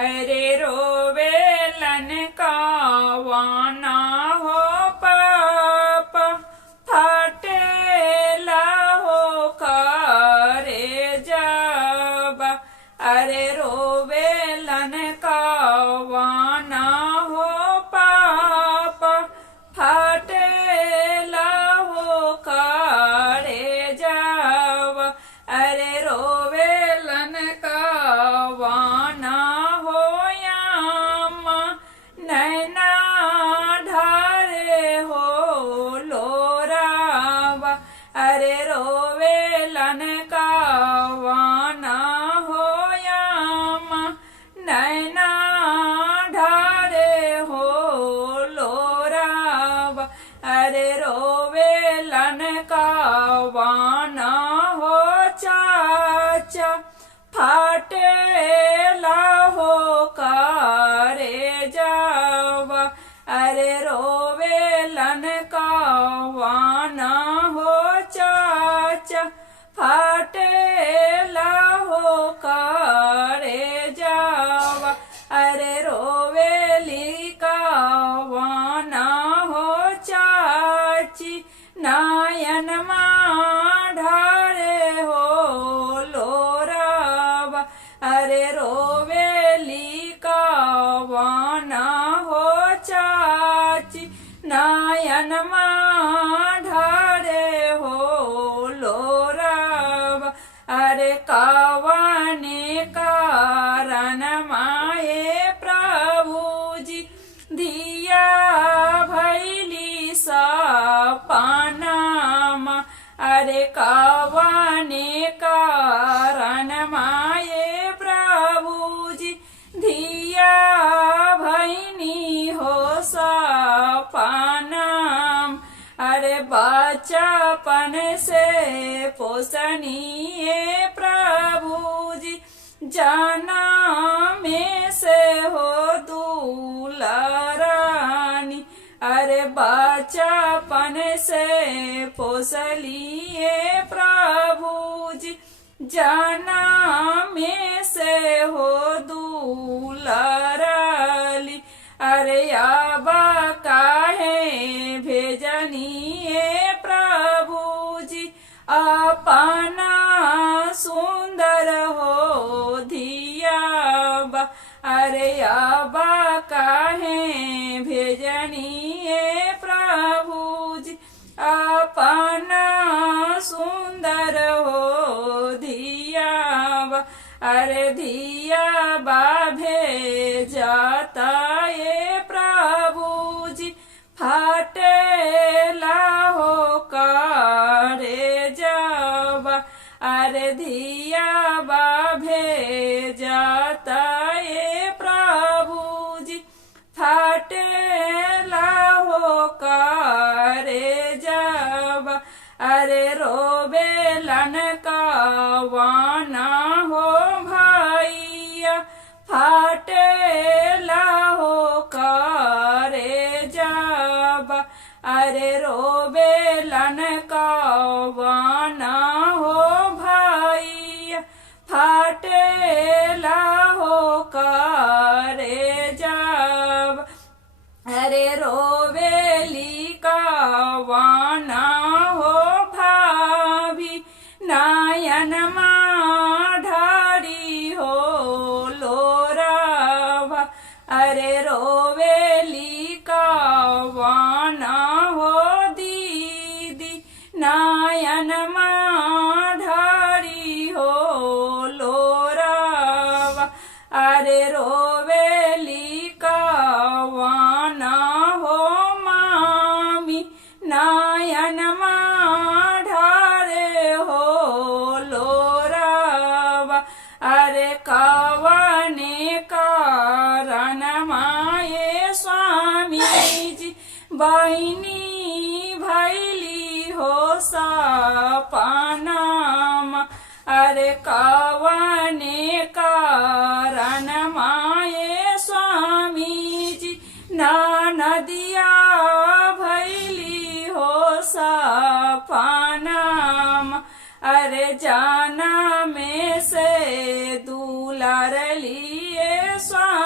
अरे रोवेलन कावाना हो पाप फाटेला हो करे जब। अरे रोवेलन कावाना हो पाप फाटेला हो करे जब। अरे रोवेलन कावाना हो याम नैना ढारे हो लोरावा। अरे रोवेलन कावाना हो याम नैना ढारे हो लोरावा। अरे रोवेलन कावाना हो चाचा फाटेला हो करे जावा। अरे रोवेलन कावाना हो चाचा फाटेला हो करे जावा। अरे रोवेली कावाना हो चाची नायन ढारे हो लोरावा। अरे रोवेली कावाना हो चाची नायन ढारे हो लोरावा। अरे कावाने कारण माये प्रभुजी धिया भैली सा पानामा। अरे कावाने कारण माये प्रभुजी धिया भैनी हो सा पानाम। अरे बचपन से पोसनीये प्रभुजी जाना में से हो दुलारानी। अरे बचपन से पोसलिए प्रभुजी जाना में से हो दुलाराली। अरे आबा काहे भेजनिए प्रभुजी अपना सुंदर हो धियाबा। अरे आबा काहे भेजनिए प्रभुजी अपना सुंदर हो धियाबा। अरे धियाबा भेजता ये प्रभुजी फाटेला हो करे जावा। अरे धियाबा भेजता ये प्रभुजी फाटेला हो करे जावा। अरे रोवेलन कावाना हो भैया फाटेला हो करे जावा। अरे रोवेलन कावाना हो भैया फाटेला हो करे जावा। अरे रोवेली कावाना हो भाभी नायन ढारी हो लोरावा। अरे रोवेली कावाना हो दीदी नायन ढारी हो लोरावा। अरे रोवेली कावाना हो मामी नायन ढारे हो लोरावा। अरे कावाने कारण माये स्वामी जी बहिनी भैली हो सा पानामा। अरे कावाने कारण माये स्वामी जी नदिया भैली हो सा पानामा। अरे जाना में से दुलार लिए स्वामी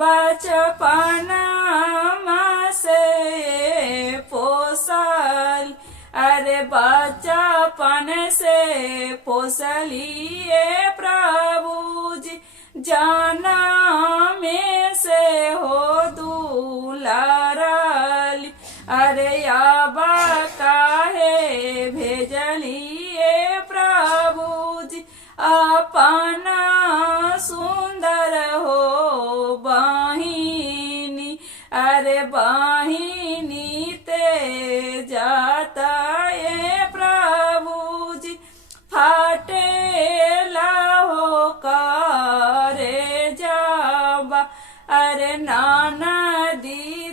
बचपन से पोसल, अरे बचपन से पोसलिए प्रभु जी, जनम से हो दुलारल, अरे अब काहे भेजलिए प्रभु जी, अपना सुंदर हो बहिनी, अरे बहिनी ते जाता ये प्रभु जी, फाटेला हो करे जाबा, अरे नाना दी